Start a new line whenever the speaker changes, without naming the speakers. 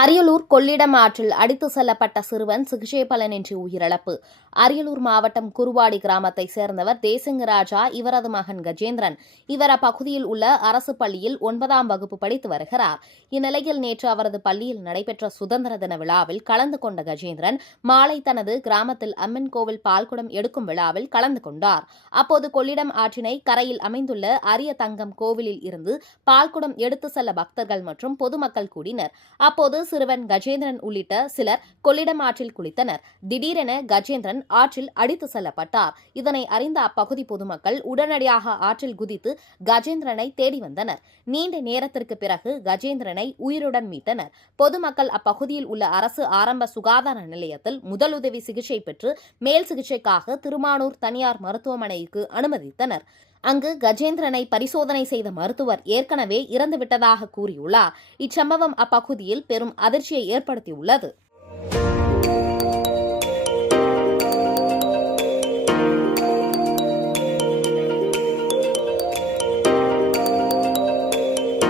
அரியலூர் கொள்ளிடம் ஆற்றில் அடித்து செல்லப்பட்ட சிறுவன் சிகிச்சை பலனின்றி உயிரிழப்பு. அரியலூர் மாவட்டம் குருவாடி கிராமத்தை சேர்ந்தவர் தேசிங்கராஜா இவரது மகன் கஜேந்திரன். இவர் அப்பகுதியில் உள்ள அரசு பள்ளியில் ஒன்பதாம் வகுப்பு படித்து வருகிறார். இந்நிலையில் நேற்று அவரது பள்ளியில் நடைபெற்ற சுதந்திர தின விழாவில் கலந்து கொண்ட கஜேந்திரன் மாலை தனது கிராமத்தில் அம்மன் கோவில் பால்குடம் எடுக்கும் விழாவில் கலந்து கொண்டார். அப்போது கொள்ளிடம் ஆற்றினை கரையில் அமைந்துள்ள அரிய தங்கம் கோவிலில் இருந்து பால்குடம் எடுத்து செல்ல பக்தர்கள் மற்றும் பொதுமக்கள் கூடினர். அப்போது சிறுவன் கஜேந்திரன் உள்ளிட்ட சிலர் கொள்ளிடம் ஆற்றில் குளித்தனர். திடீரென கஜேந்திரன் ஆற்றில் அடித்து செல்லப்பட்டார். இதனை அறிந்த அப்பகுதி பொதுமக்கள் உடனடியாக ஆற்றில் குதித்து கஜேந்திரனை தேடி வந்தனர். நீண்ட நேரத்திற்கு பிறகு கஜேந்திரனை உயிருடன் மீட்டனர். பொதுமக்கள் அப்பகுதியில் உள்ள அரசு ஆரம்ப சுகாதார நிலையத்தில் முதலுதவி சிகிச்சை பெற்று மேல் சிகிச்சைக்காக திருமானூர் தனியார் மருத்துவமனைக்கு அனுமதித்தனர். அங்கு கஜேந்திரனை பரிசோதனை செய்த மருத்துவர் ஏற்கனவே இறந்துவிட்டதாக கூறியுள்ளார். இச்சம்பவம் அப்பகுதியில் பெரும் அதிர்ச்சியை ஏற்படுத்தியுள்ளது.